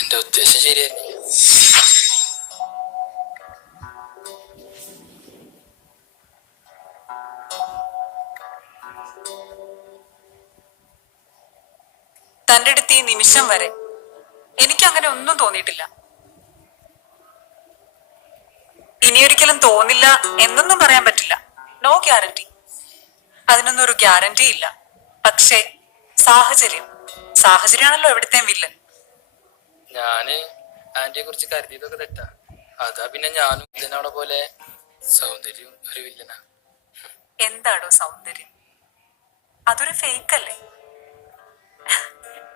എന്റെ ഉദ്ദേശം ശരിയായിരുന്നു. തന്റെ അടുത്ത് ഈ നിമിഷം വരെ എനിക്ക് അങ്ങനെ ഒന്നും തോന്നിയിട്ടില്ല. ഇനിയൊരിക്കലും തോന്നില്ല എന്നൊന്നും പറയാൻ പറ്റില്ല. No guarantee. അതിനൊന്നും ഒരു ഗ്യാരണ്ടി ഇല്ല. പക്ഷേ സാഹചര്യമാണല്ലോ എവിടത്തെയും വില്ലൻ. ഞാന് ആന്റിയെ കുറിച്ച് കരുതിയതൊക്കെ തെറ്റാ. അതാ പിന്നെ ഞാനും ഇതിനവിടെ പോലെ സൗന്ദര്യം ഒരു വില്ലനാ. എന്താടോ സൗന്ദര്യം? അതൊരു ഫേക്ക് അല്ലേ?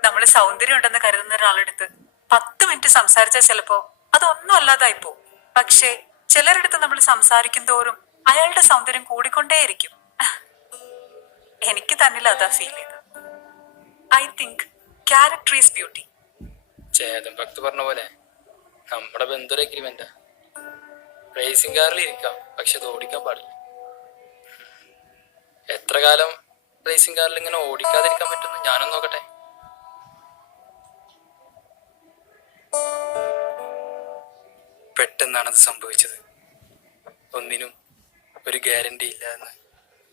നമ്മള് സൗന്ദര്യം ഉണ്ടെന്ന് കരുതുന്ന ഒരാളെടുത്ത് 10 മിനിറ്റ് സംസാരിച്ചാൽ ചിലപ്പോ അതൊന്നും അല്ലാതായിപ്പോ. പക്ഷേ ചിലരെടുത്ത് നമ്മൾ സംസാരിക്കും തോറും അയാളുടെ സൗന്ദര്യം കൂടിക്കൊണ്ടേയിരിക്കും. എനിക്ക് തന്നിൽ അതാ ഫീൽ ചെയ്തത്. I think character is beauty. Chetan Bakht പറഞ്ഞ പോലെ നമ്മുടെ ബന്ധുര എഗ്രിമെന്റാ. റേസിംഗ് കാറിൽ ഇരിക്കാം, പക്ഷെ അത് ഓടിക്കാൻ പാടില്ല. എത്ര കാലം റേസിംഗ് കാറിൽ ഇങ്ങനെ ഓടിക്കാതിരിക്കാൻ പറ്റുമെന്ന് ഞാനൊന്ന് നോക്കട്ടെ. പെട്ടെന്നാണത് സംഭവിച്ചത്. ഒന്നിനും ഒരു ഗ്യാരണ്ടി ഇല്ല എന്ന്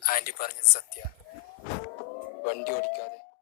ആന്റി പറഞ്ഞത് സത്യമാണ്. വണ്ടി ഓടിക്കാതെ